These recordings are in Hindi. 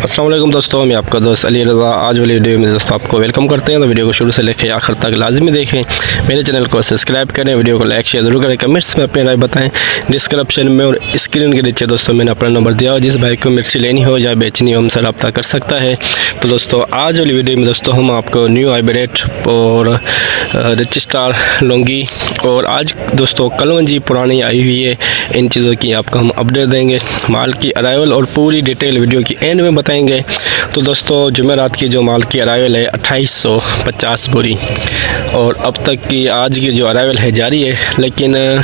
अस्सलाम वालेकुम दोस्तों, मैं आपका दोस्त अली रज़ा। आज वाली वीडियो में दोस्तों आपको वेलकम करते हैं। तो वीडियो को शुरू से लेकर आखिर तक लाजमी देखें, मेरे चैनल को सब्सक्राइब करें, वीडियो को लाइक शेयर जरूर करें, कमेंट्स में अपनी राय बताएं। डिस्क्रिप्शन में और स्क्रीन के नीचे दोस्तों मैंने अपना नंबर दिया हो, जिस भाई को मिर्ची लेनी हो या बेचनी हो हमसे रब्ता कर सकता है। तो दोस्तों आज वाली वीडियो में दोस्तों हम आपको न्यू हाइब्रिड और रिच स्टार लौंगी और आज दोस्तों कलवंजी पुरानी आई हुई है, इन चीज़ों की आपको हम अपडेट देंगे, माल की अराइवल और पूरी डिटेल वीडियो की एंड में बताएंगे। तो दोस्तों जुमेरात की जो माल की अराइवल है 2850 बोरी और अब तक की आज की जो अराइवल है जारी है, लेकिन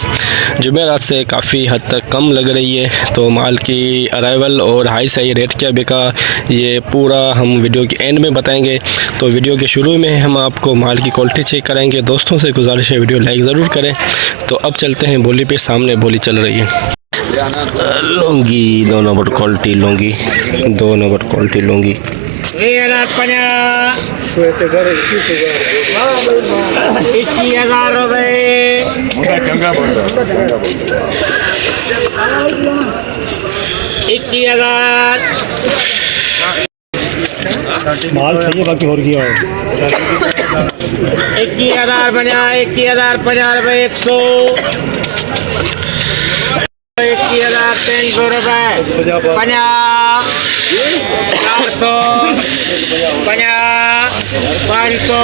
जुमेरात से काफ़ी हद तक कम लग रही है। तो माल की अराइवल और हाई सही रेट क्या बिका ये पूरा हम वीडियो के एंड में बताएंगे। तो वीडियो के शुरू में हम आपको माल की क्वालिटी चेक कराएंगे। दोस्तों से गुजारिश है वीडियो लाइक ज़रूर करें। तो अब चलते हैं बोली पे, सामने बोली चल रही है। Laungi 2 number quality Laungi, 2 number quality Laungi 21,000 रुपये। माल सही है, बाकी और किया 21,000 बना, 21,050 रुपये, 100 21,300 रुपये, 50 400 50 500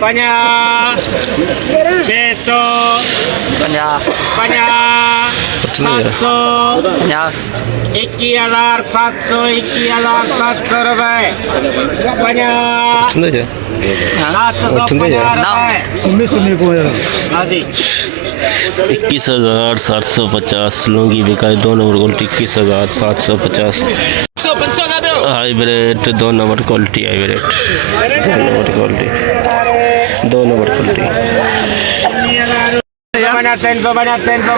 50 600 50 700 21,700 21,700 रुपये, 50 21,750 लौंगी बिका 2 number quality 21,750 hybrid 2 number quality hybrid 2 number quality 2 number quality बना 300 बना 400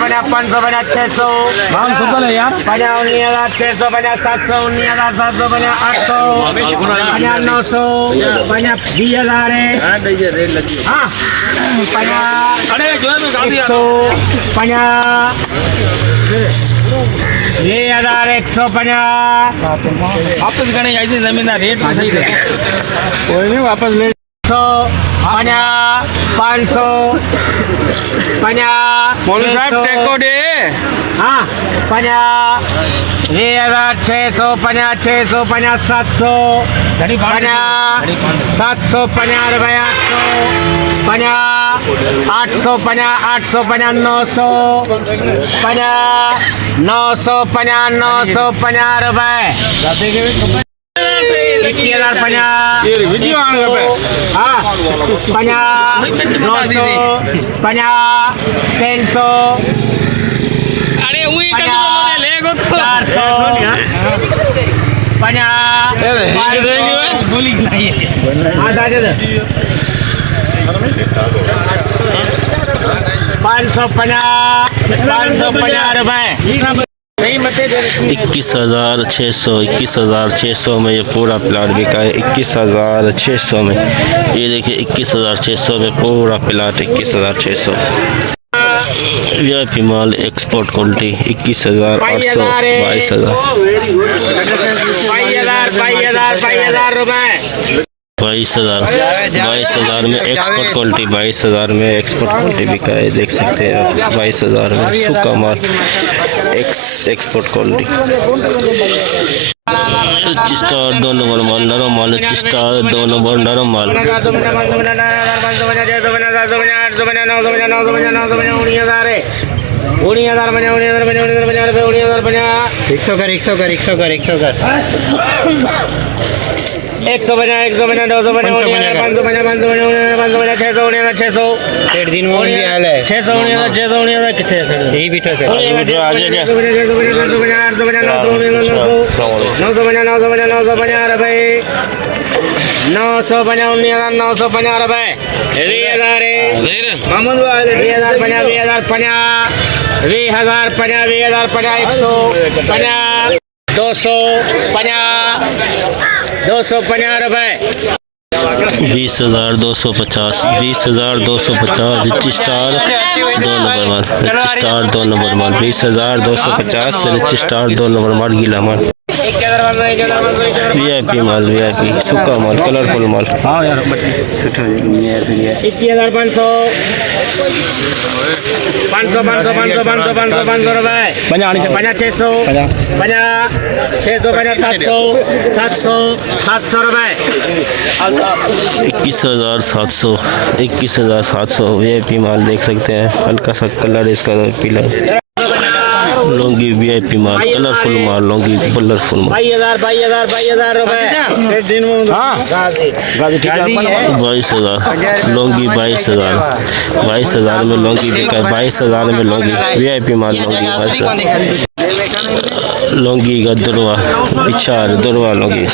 बना 500 बना 600 बना 19,600 बना 700 19,700 बना 800 बना 900 बना 20,000 है। हाँ बना 100 बना 2,150 वापस करने जाए जमीन रेट कोई नहीं वापस ले 50 500 50 मौलवी साहब टेको दे। हाँ 50 2,600 50 600 50 700 50 700 50 रुपये 800 50 800 50 900 50 900 50 950 रुपये 21,050 हाँ 50 900 50 300 400 550 रुपये 21,600 में ये पूरा प्लाट बिका है। 21,600 में ये देखिए 21,600 में पूरा प्लाट 21,600 VIP माल एक्सपोर्ट क्वालिटी 21,800 22,000 रुपये 22,000 में एक्सपोर्ट क्वालिटी 22,000 में एक्सपोर्ट क्वालिटी बिका है। देख सकते हैं 22,000 में सूखा माल एक्सपोर्ट क्वालिटी स्टार 2 नंबर माल नरम माल स्टार 2 नंबर नरम माल 100 बना 200 बना 500 बना 500 बना 600 बना 600 डेढ़ दिन में भी हाल है 600 600 कितने यही बिठा कर 900 बना रुपये 900 बना 19,950 रुपये 20,000 मोहम्मद 20,000 बना 20,050 100 बना 250 रुपये 20,250 20,250 रिच स्टार 2 नंबर माल रिच स्टार 2 नंबर माल 20,250 रिच स्टार 2 नंबर माल गीला माल VIP माल VIP सूखा माल कलरफुल माल 21,500 रुपए 50 700 रुपए 21,700 VIP माल देख सकते हैं हल्का सा कलर इसका पीला लॉन्गी VIP माल कलरफुल माल लॉन्गी कलरफुल माल 22,000 रुपए 22,000 लॉन्गी 22,000 में लॉन्गी बिका है 22,000 में लॉन्गी VIP माल लॉन्गी 22,000 लॉन्गी का दुरवा इच्छार दुरवा लॉन्गी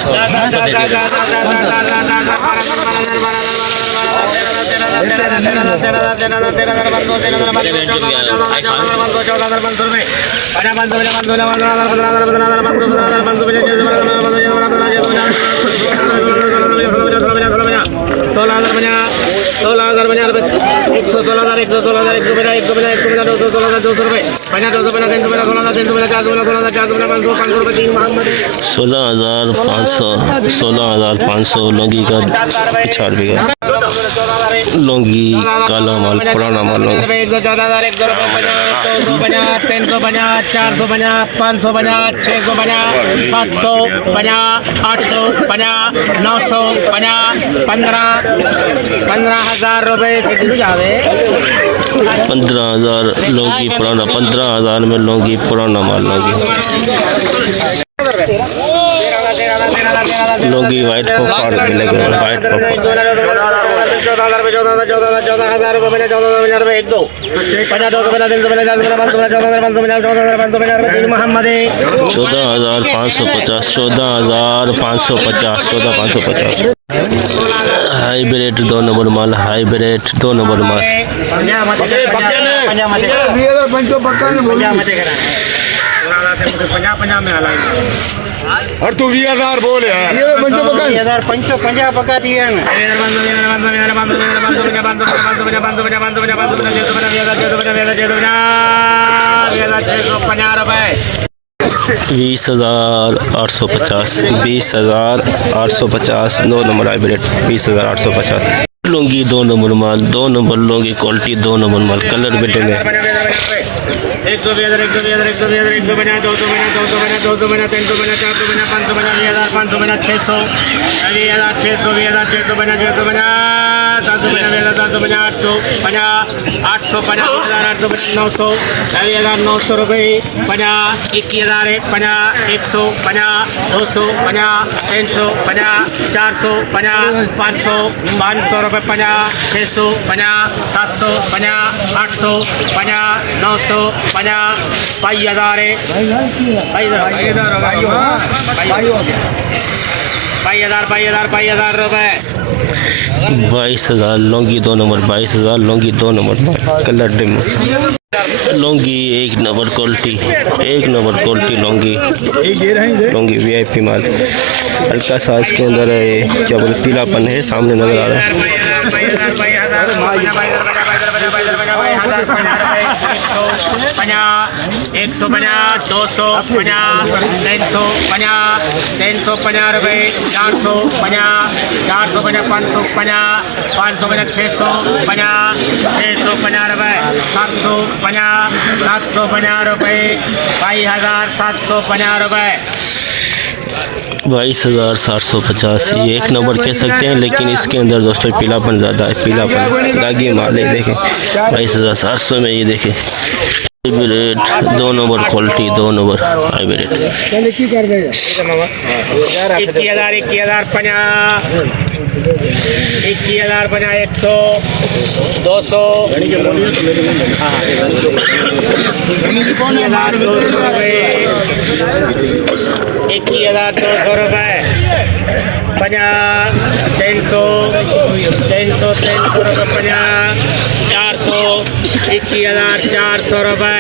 लॉन्गी का पिछाड़ भी लॉन्गी काला माल पुराना माल लॉन्गी 350 450 550 650 750 850 950 15,000 रुपए से जावे 15,000 लॉन्गी पुराना 15,000 में लॉन्गी पुराना माल लॉन्गी वाइट पॉप मिलेगा वाइट पॉप 14,000 रुपए 1 2 मोहम्मद 14,550 14,550 हाइब्रिड 2 नंबर माल हाइब्रिड 2 नंबर माल और तू 20,000 बोल यार 20,550 पका दिया ना 20,850 2 नंबर हाइब्रिड 20,850 लूंगी 2 नंबर माल 2 नंबर लूंगी क्वालिटी 2 नंबर माल कलर बेटे में 900 रुपए 21,000 150 200 300 400 500 रुपए 600 700 800 900 22,000 रुपए 22,000 Laungi 2 number 22,000 Laungi 2 number colour dim Laungi 1 number quality Laungi VIP माल हल्का सा इसके अंदर क्या बोले पीलापन है सामने नजर आ रहा है 150 200 350 रुपए 450 550 650 रुपए 750 रुपए 22,750 रुपए 22,750 ये 1 नंबर कह सकते हैं लेकिन इसके अंदर दोस्तों पीलापन ज़्यादा है पीलापन दागी माल है देखें 22,700 में ये देखें hybrid 2 number quality 2 number hybrid 21,050 100 200 21,200 रुपए 50 300 रुपए 400 21,400 रुपए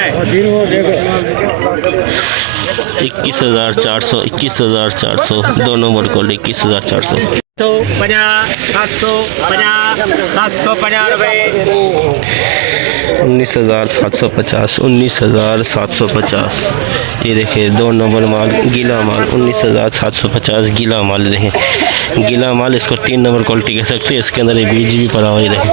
21,400 2 नंबर क्वालिटी 21,400 ₹19,750 ₹19,750। ये देखिए 2 नंबर माल गीला माल 19,750 गीला माल। देखें गीला माल, इसको 3 नंबर क्वालिटी कह सकते हैं। इसके अंदर ये बीज भी पड़ा हुआ है। देखें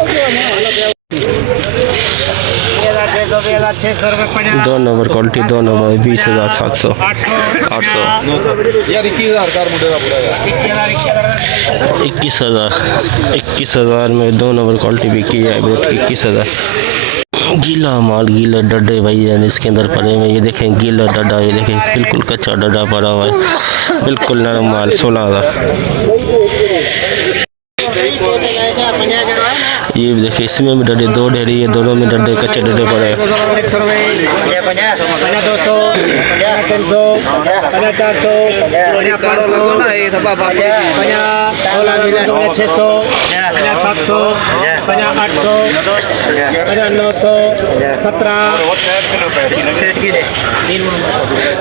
2 नंबर क्वालिटी 2 नंबर 20,700 800 21,000 में 2 नंबर क्वालिटी बिकी है। 21,000 गीला माल, गीला डड्डे भाई यानी इसके अंदर पड़े हुए। ये देखें गीला डड्डा, ये देखें बिल्कुल कच्चा डड्डा पड़ा हुआ है, बिल्कुल नरम माल। 16,000। ये देखिए इसमें भी डड्डे 2 ढेरी है, दोनों में डड्डे कच्चे डड्डे पड़े हैं।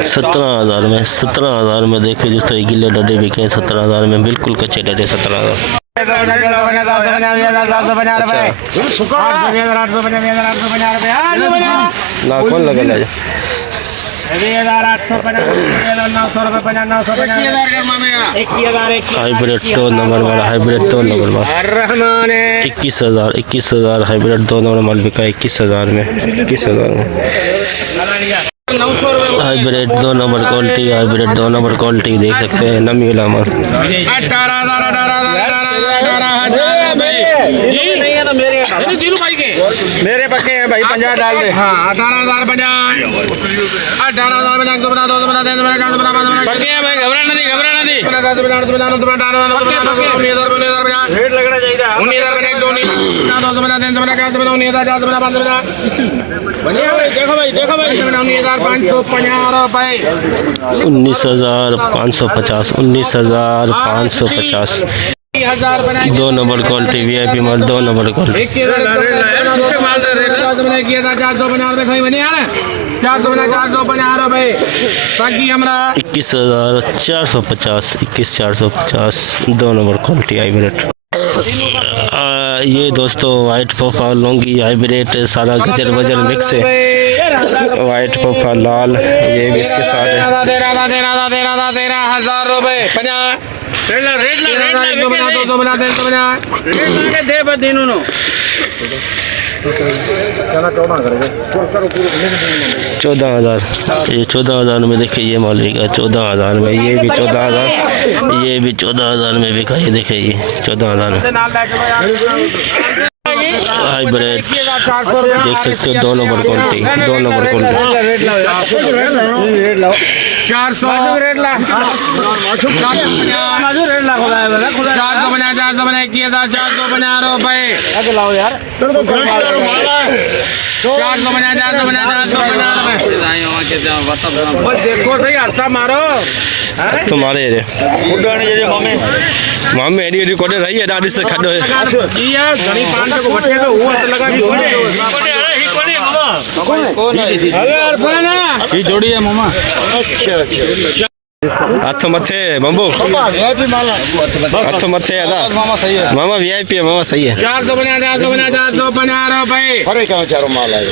17,000 में देखिए जो तो गिले डड्डे बिके हैं 17,000 में, बिल्कुल कच्चे डड्डे 17,000। ना कौन लगा ला हाइब्रिड 2 नंबर वाला, हाइब्रिड 2 नंबर माल 21,000 हाइब्रिड 2 नंबर माल बिका 21,000 में। 21,000 में hybrid 2 number quality, hybrid 2 number quality देख सकते हैं। नमी वाला माल 18,000 मेरे पक्के हैं भाई, 50 डाल दे। हाँ 18,000 50 18,000 पक्के हैं भाई, घबरा नहीं रेट लगना चाहिए। 19,550 19,550 2 नंबर क्वालिटी VIP माल 2 number quality 21,450 2 number quality hybrid. ये दोस्तों वाइट पोफा लौंगी हाइब्रिड सारा गजर बजर मिक्स है। वाइट पोफा लाल ये भी इसके साथ है। 13,000 रुपए 50 14,000 ये 14,000 में देखिए ये माल बिका 14,000 में। ये भी 14,000 ये भी 14,000 में बिका। ये देखिए ये 14,000 में हाइब्रिड देख सकते हो 2 number quality 2 number quality 400 rate ला 450 रुपए यार 450 देखो सही हस्ता मारो तुम्हारे रे मामे एडी एडी कोडे रही है डाडी से खड्डो है जी यार घणी 500 को बटे तो हुआ तो लगा ये जोड़ी है मामा। हाथ मथे बम्बू हाथ मथे अदा मामा VIP है मामा सही है। 450 रुपए 21,450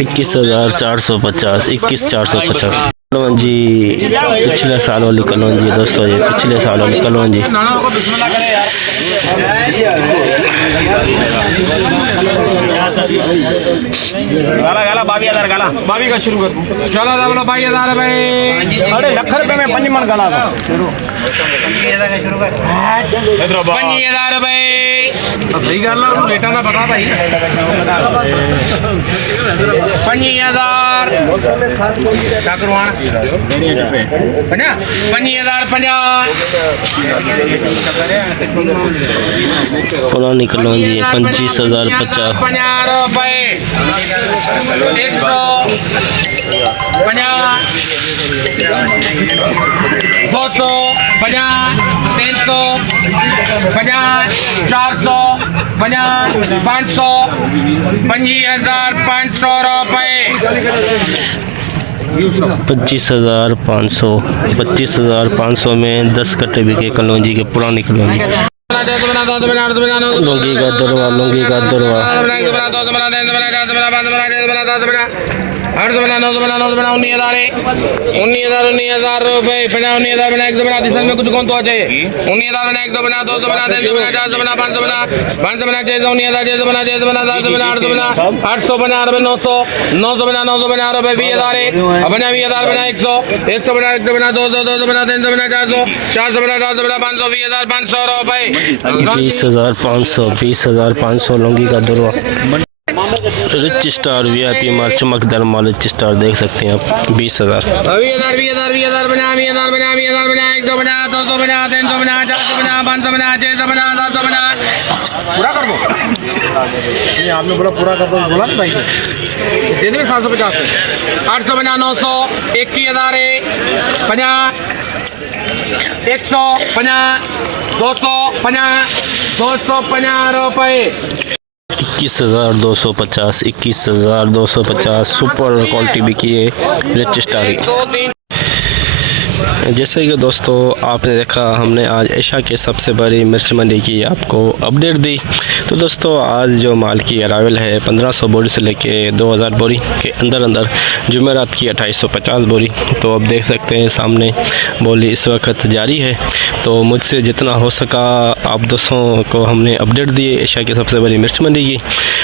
21,450 कलवन जी पिछले साल वाली कलवन जी दोस्तों, ये पिछले साल वाली कलवन जी गाला 22,000 गाला 22 का शुरू कर 22,000 भाई। अरे ₹1 में 5 मन गाला 5,000 भाई सही कर लो बेटा ना बता भाई 5,000 क्या करवाना 5,050 पुरानी कलवन जी 25,050 50 रुपए 150 200 350 400 500 25,500 रुपए 25,500 25,500 में 10 कट्टे बिके कलौंजी के, पुरानी कलौंजी। लुंगी का दरवा, लुंगी का दरवा। 19,000 रुपये। 19,000 डीजल में कुछ कौन तो चाहिए? 19,000 1 2 2 3 4 5 5 6 19,000 6 8 800 900 900 900 रुपये। 20,000 20,000 100 100 200 200 300 400 400 400 500 20,500 रुपये। 20,500 20,500 लुंगी का दरवा। रिच स्टार VIP माल, चमकदार माल, रिच स्टार देख सकते हैं आप। 20,000 20,000 20,000 बना 20,000 बना 20,000 बना 1 2 बना 200 बना 300 बना 400 बना 500 बना 600 बना 700 बना। पूरा कर दो। ये आपने बोला पूरा कर दो, बोला ना भाई दे देंगे 750 800 बना 900 21,000 50 150 250 रुपये। 21,250 21,250 सुपर क्वालिटी बिकी है रिच स्टार की। जैसे कि दोस्तों आपने देखा, हमने आज एशिया के सबसे बड़ी मिर्च मंडी की आपको अपडेट दी। तो दोस्तों आज जो माल की अरावल है 1500 बोरी से लेके 2000 बोरी के अंदर अंदर, जुमेरात की 2850 बोरी। तो अब देख सकते हैं सामने बोली इस वक्त जारी है। तो मुझसे जितना हो सका आप दोस्तों को हमने अपडेट दिए एशिया की सबसे बड़ी मिर्च मंडी की।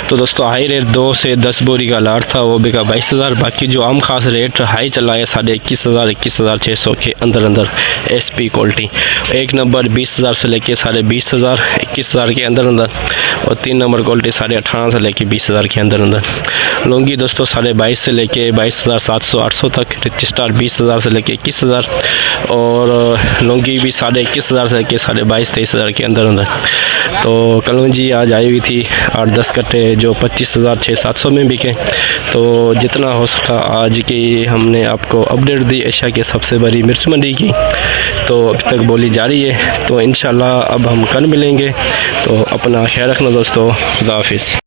तो दोस्तों हाई रेट 2 से 10 बोरी का लाट था, वो बिका 22,000। बाकी जो आम खास रेट हाई चला है 21,500 21,600 के अंदर अंदर SP क्वालिटी। 1 नंबर 20,000 से लेके 20,500 21,000 के अंदर अंदर, और 3 नंबर क्वालिटी 18,500 से लेके 20,000 के अंदर अंदर। लुंगी दोस्तों 22,500 से लेके 22,700 800 तक। रिच स्टार 20,000 से लेके 21,000, और लुंगी भी 21,500 से लेके 22,000 23,000 के अंदर अंदर। तो कलौंजी आज आई हुई थी 8-10 कट्टे जो 25,600-700 में बिके। तो जितना हो सका आज की हमने आपको अपडेट दी एशिया के सबसे बड़ी मिर्च मंडी की। तो अभी तक बोली जारी है। तो इंशाल्लाह अब हम कल मिलेंगे। तो अपना ख्याल रखना दोस्तों, खुदा हाफिज़।